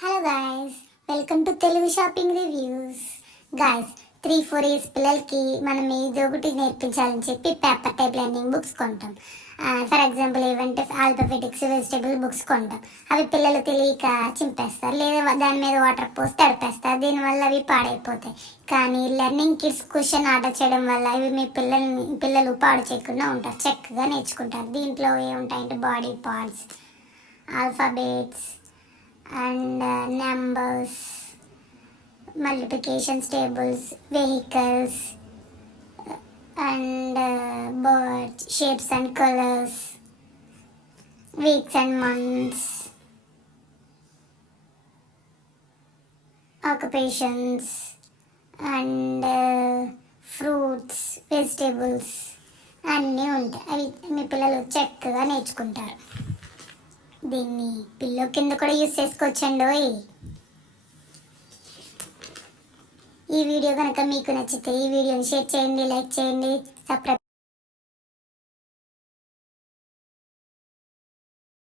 Hello guys, welcome to Telugu shopping reviews. Guys, 3-4 years పిల్లలకి మనం ఏదో ఒకటి నేర్పించాలని చెప్పి పేపర్ టైప్ లెర్నింగ్ బుక్స్ కొంటాం. ఫర్ ఎగ్జాంపుల్ ఏమంటే ఆల్ఫాబెటిక్స్, వెజిటేబుల్ బుక్స్ కొంటాం. అవి పిల్లలు తెలియక చింపేస్తారు, లేదా దాని మీద వాటర్ పోసి తడిపేస్తారు. దీనివల్ల అవి పాడైపోతాయి. కానీ లెర్నింగ్ కిడ్స్ క్వశ్చన్ ఆర్డర్ చేయడం వల్ల ఇవి మీ పిల్లలు పాడు చేయకుండా ఉంటారు, చక్కగా నేర్చుకుంటారు. దీంట్లో ఏముంటాయంటే body parts, alphabets and numbers, multiplications tables, vehicles, and birds, shapes and colors, weeks and months, occupations, and fruits, vegetables అన్నీ ఉంటాయి. అవి మీ పిల్లలు చక్కగా నేర్చుకుంటారు. దీన్ని పిల్లో కింద కూడా యూజ్ చేసుకోవచ్చండి. ఈ వీడియో కనుక మీకు నచ్చితే ఈ వీడియోని షేర్ చేయండి, లైక్ చేయండి, సబ్స్క్రైబ్